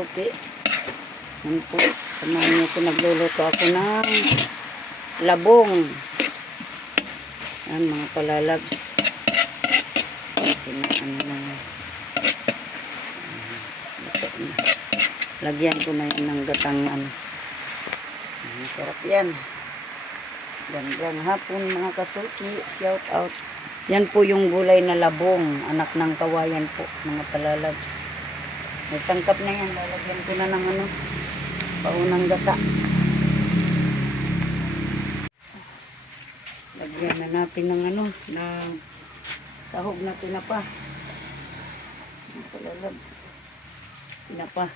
kasuki. Yan po. Samahan niyo ko, nagluluto ako ng labong. Yan mga palalabs. Lagyan ko na yan ng gatang sarap yan. Gandang hapon mga kasuki. Shout out. Yan po yung gulay na labong. Anak ng kawayan po mga palalabs. May sangkap na yan. Lalagyan ko na ng paunang gata. Lagyan na natin ng na sahog na tinapa. Mga palalabs. Tinapa.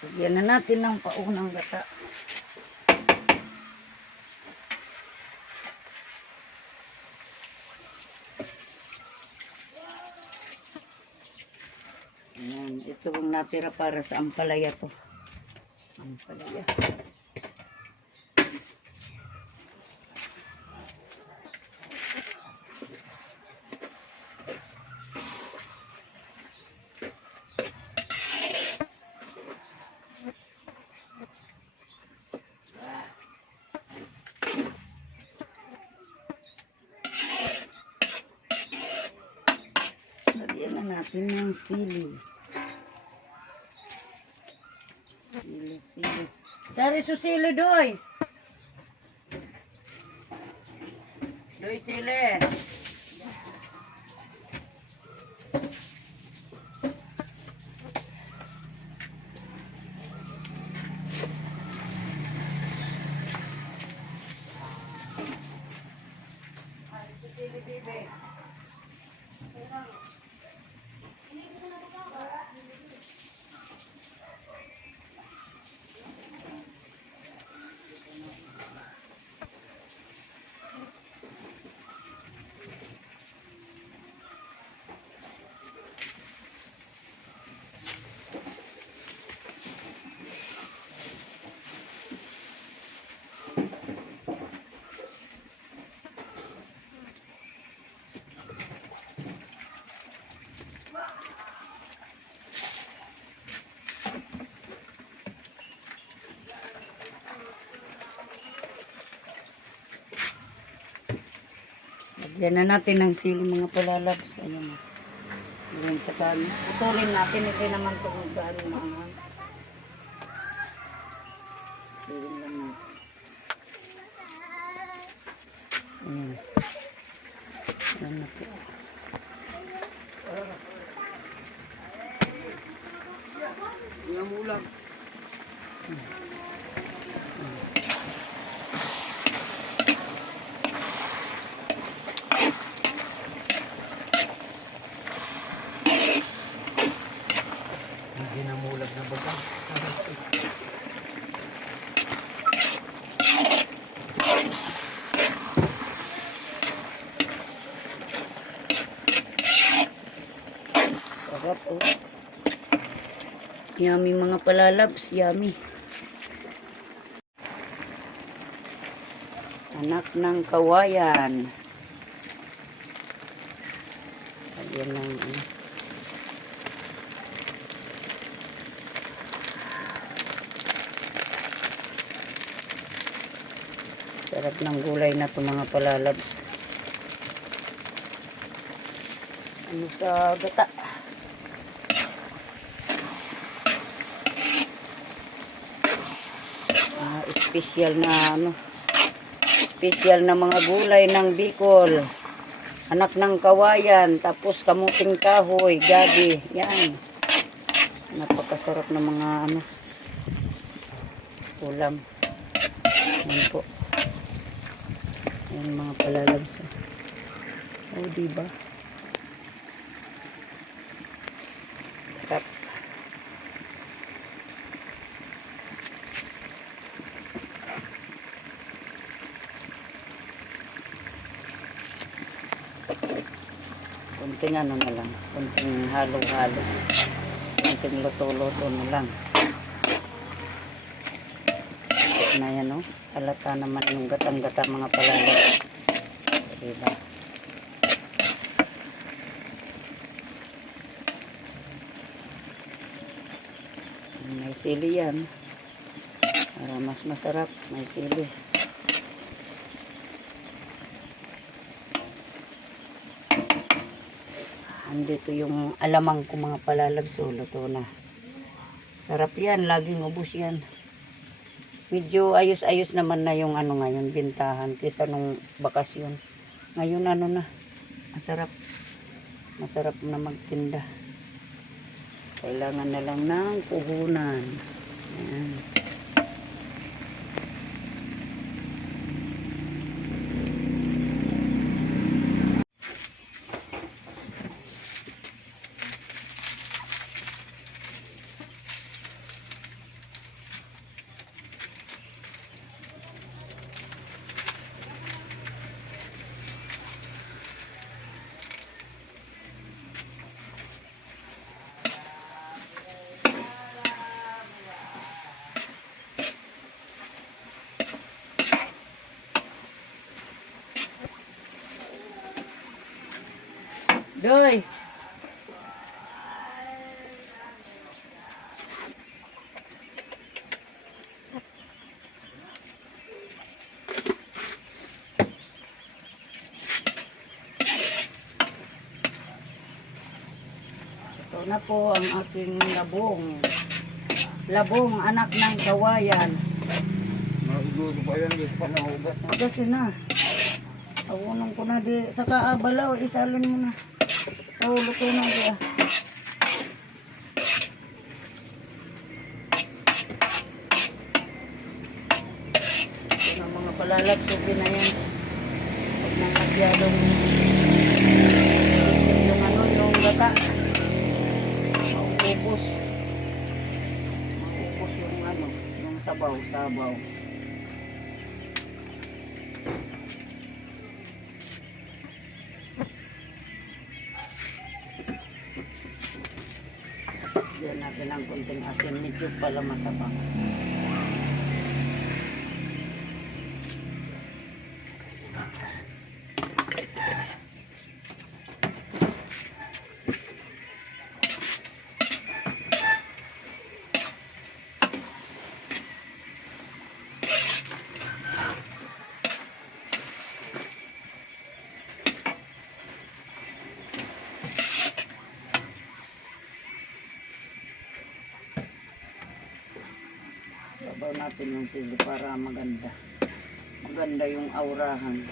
Lagyan na natin ng paunang gata. Ayan, ito ang natira para sa ampalaya to. Ampalaya. Lagyan na natin ng sili. Sili. Sari susili, doy. Doy sili. Lagyan na natin ng sili mga palalabs. Ayan na. Ayan sa kami. Putulin natin. Hindi naman ito kung gaano maanghang. Putulin lang natin. Ayan. Ayan na po. Ilang ulam. Ginamulag na baga. Sarap oh. Yummy mga palalabs, yummy. Anak ng kawayan. Ayan lang sarap ng gulay na ito mga palalabs. Sa gata. Special na special na mga gulay ng Bicol. Anak ng kawayan, tapos kamuting kahoy, gabi. Yan. Napakasarap ng mga ulam. Yan po. Yan mga palalabs. Oh, diba? Sarap. Kunting na lang. Kunting halo-halo. Kunting luto-luto na lang. Na yan, oh. Halata naman yung gatang-gata mga palalabs. Diba? sili yan. Para mas masarap, may sili. Andito yung alamang ko mga palalabs. So, luto na. Sarap yan, laging ubos yan. Medyo ayos-ayos naman na yung ano ngayon, bintahan kaysa nung bakasyon. Ngayon ano na, masarap. Masarap na magtinda. Kailangan na lang ng puhunan. Ayan. Joy! Ito na po ang aking labong. Labong, anak ng kawayan. Magugulo pa yan, di pa nahugas na. Kasi na. Awunong ko na di. Saka abalaw, isalin mo na. Luto na di. Ito na mga palalagsukin na yan. Huwag na masyadong yung ano, yung gata. Maubos. Maubos yung ano, yung sabaw. Diyan natin ang kunting asin. Medyo pala matabang. Sabaw natin yung sili para maganda. Maganda yung aurahan.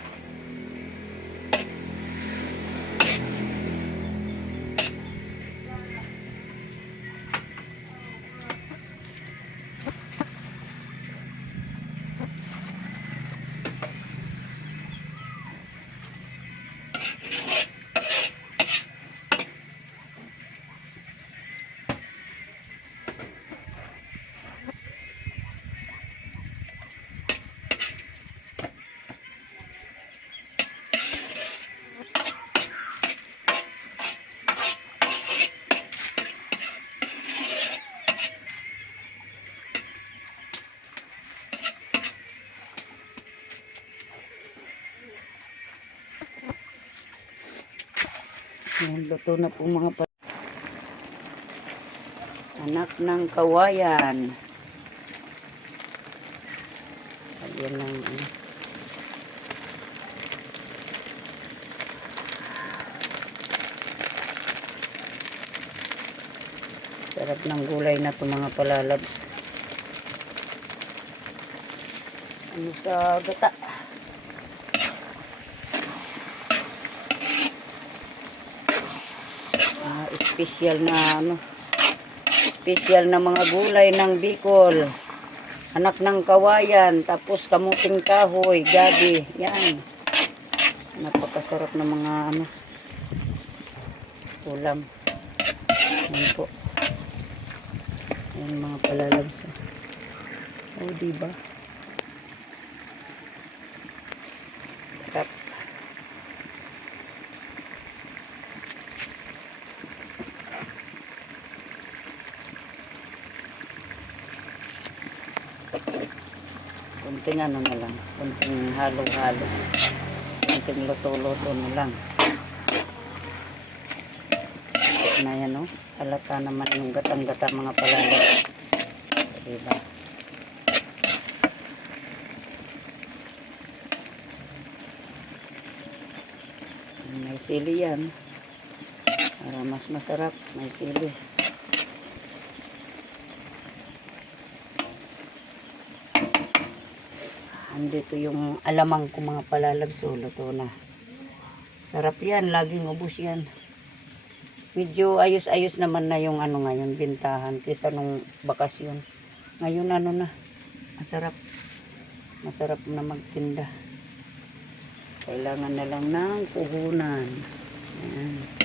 Yan, luto na po mga anak ng kawayan. Ayan lang. Sarap ng gulay na ito mga palalabs. Ano sa gata. Special na ano, special na mga gulay ng Bicol. Anak ng kawayan, tapos kamuting kahoy, gabi. Yan. Napakasarap ng mga ano, ulam. Yan po. Yan mga palalabs. Oh, diba? Sarap. Kunting ano na lang, kunting halo-halo, kunting luto-luto na lang. Na yan, no? Halata naman yung gatang-gata mga palalabs. Diba? May sili yan. Para mas masarap, may sili. Andito yung alamang ko mga palalabs. So, luto na. Sarap yan. Laging ubos yan. Medyo ayos-ayos naman na yung ano ngayon, bintahan. Kesa nung bakasyon. Ngayon ano na. Masarap. Masarap na magtinda. Kailangan na lang ng puhunan. Ayan.